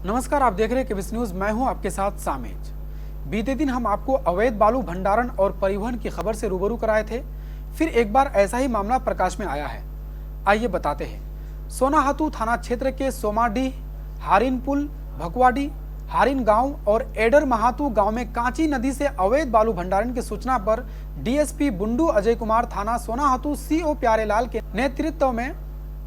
नमस्कार, आप देख रहे हैं केबीसी न्यूज। मैं हूं आपके साथ सामेज। बीते दिन हम आपको अवैध बालू भंडारण और परिवहन की खबर से रूबरू कराए थे। फिर एक बार ऐसा ही मामला प्रकाश में आया है। आइए बताते हैं। सोनाहातू थाना क्षेत्र के सोमाडीह, हारिनपुल, भकुआडी, हारिन गांव और एडर महातू गांव में कांची नदी से अवैध बालू भंडारण की सूचना पर डीएसपी बुंडू अजय कुमार थाना सोनाहातू सीओ प्यारेलाल के नेतृत्व में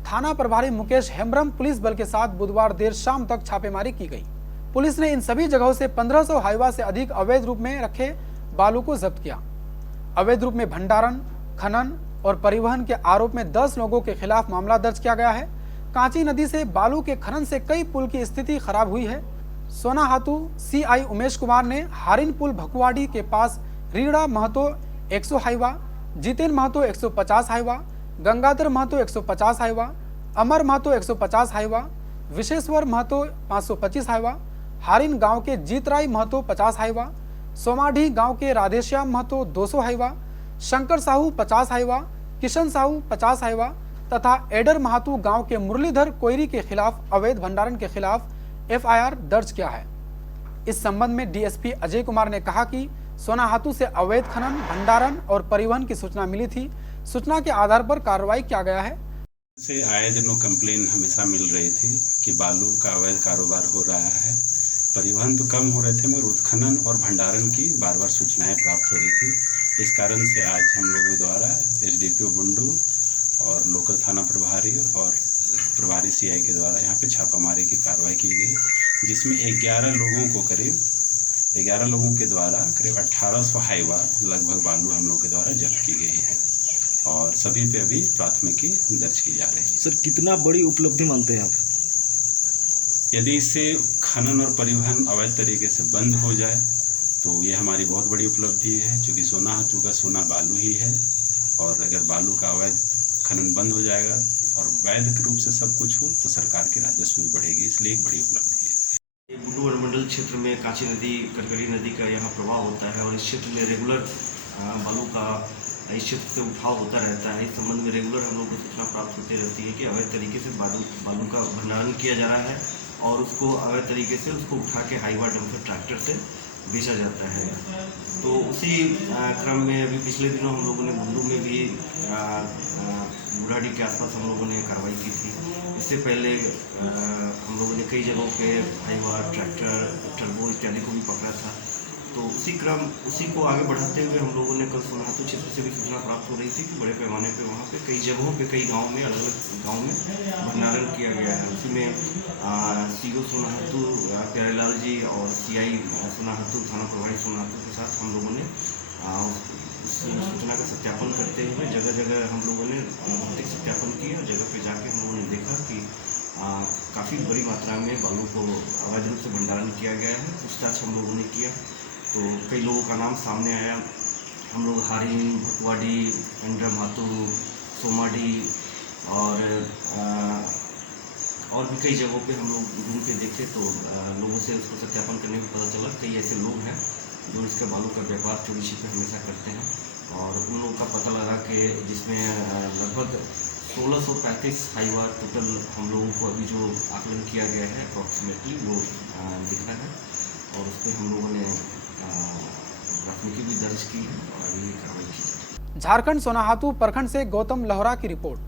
थाना प्रभारी मुकेश हेम्ब्रम पुलिस बल के साथ बुधवार देर शाम तक छापेमारी की गई। पुलिस ने इन सभी जगहों से 1500 हाइवा से अधिक अवैध रूप में रखे बालू को जब्त किया। अवैध रूप में भंडारण, खनन और परिवहन के आरोप में 10 लोगों के खिलाफ मामला दर्ज किया गया है। कांची नदी से बालू के खनन से कई पुल की स्थिति खराब हुई है। सोनाहातू सीआई उमेश कुमार ने हारिन पुल भकुआडी के पास Rida Mahato 100 Hyva, Jiten Mahato 150 Hyva, Gangadhar Mahato 150 Hyva, Amar Mahato 150 Hyva, Vishweshwar Mahato 525 Hyva, Harin गांव के जीतराय महतो 50 हाइवा, सोमाढी गांव के Radheshyam Mahato 200 Hyva, Shankar Sahu 50 Hyva, Kishan Sahu 50 Hyva तथा एडर महातू गांव के मुरलीधर कोयरी के खिलाफ अवैध भंडारण के खिलाफ एफआईआर दर्ज किया है। इस संबंध में डीएसपी अजय कुमार ने कहा कि सोनाहातू से अवैध खनन, भंडारण और परिवहन की सूचना मिली थी। सूचना के आधार पर कार्रवाई किया गया है। से आए दिनों कंप्लेन हमेशा मिल रही थी कि बालू का अवैध कारोबार हो रहा है। परिवहन तो कम हो रहे थे मगर उत्खनन और भंडारण की बार बार सूचनाएं प्राप्त हो रही थी। इस कारण से आज हम लोगों द्वारा एसडीपीओ बुंडू और लोकल थाना प्रभारी और प्रभारी सीआई के द्वारा यहाँ पे छापामारी की कार्रवाई की गई, जिसमें 11 लोगों के द्वारा करीब 1800 हाइवा लगभग बालू हम लोग के द्वारा जब्त की गई है और सभी पे अभी प्राथमिकी दर्ज की जा रही है। सर, कितना बड़ी उपलब्धि मानते हैं आप? यदि इससे खनन और परिवहन अवैध तरीके से बंद हो जाए तो ये हमारी बहुत बड़ी उपलब्धि है, क्योंकि सोनाहातू का सोना बालू ही है और अगर बालू का अवैध खनन बंद हो जाएगा और वैध रूप से सब कुछ हो तो सरकार की राजस्व भी बढ़ेगी, इसलिए एक बड़ी उपलब्धि है। बुंडू अनुमंडल क्षेत्र में कांची नदी, करकरी नदी का यहाँ प्रवाह होता है और इस क्षेत्र में रेगुलर बालू का इस क्षेत्र से उठाव होता रहता है। इस संबंध में रेगुलर हम लोग को सूचना प्राप्त होती रहती है कि अवैध तरीके से बालू का भंडारण किया जा रहा है और उसको अवैध तरीके से उसको उठा के हाईवा डंपर ट्रैक्टर से बेचा जाता है। तो उसी क्रम में अभी पिछले दिनों हम लोगों ने बुंडू में भी बुढ़ाडी के आसपास हम लोगों ने कार्रवाई की थी। इससे पहले हम लोगों ने कई जगहों पे हाईवा, ट्रैक्टर, टर्बो इत्यादि को भी पकड़ा था। तो उसी को आगे बढ़ाते हुए हम लोगों ने कल सोनाहातू क्षेत्र से भी सूचना प्राप्त हो रही थी कि बड़े पैमाने पे वहाँ पे कई जगहों पे, कई गांव में, अलग अलग गांव में भंडारण किया गया है। उसी में सीओ सोनाहातू प्यारेलाल जी और सीआई सोनाहातू, थाना प्रभारी सोनाहातू के साथ हम लोगों ने उस सूचना का सत्यापन करते हुए जगह जगह हम लोगों ने भौतिक सत्यापन किया। जगह पे जाके हम लोगों ने देखा कि काफ़ी बड़ी मात्रा में बालू को अवैध रूप से भंडारण किया गया है। पूछताछ हम लोगों ने किया तो कई लोगों का नाम सामने आया। हम लोग हारिन, भकुआडी, एडर महातू, सोमाडी और भी कई जगहों पे हम लोग घूम के देखे तो लोगों से उसको सत्यापन करने में पता चला कई ऐसे लोग हैं जो इसका बालू का व्यापार चोरी छिपे हमेशा करते हैं और उन लोगों का पता लगा कि जिसमें लगभग 1635 हाईवा टोटल हम लोगों को अभी जो आकलन किया गया है अप्रॉक्सीमेटली वो दिख रहा है और उस पर हम लोगों ने प्राथमिकी भी दर्ज की है और अभी कार्रवाई की। झारखंड सोनाहातू प्रखंड से गौतम लहरा की रिपोर्ट।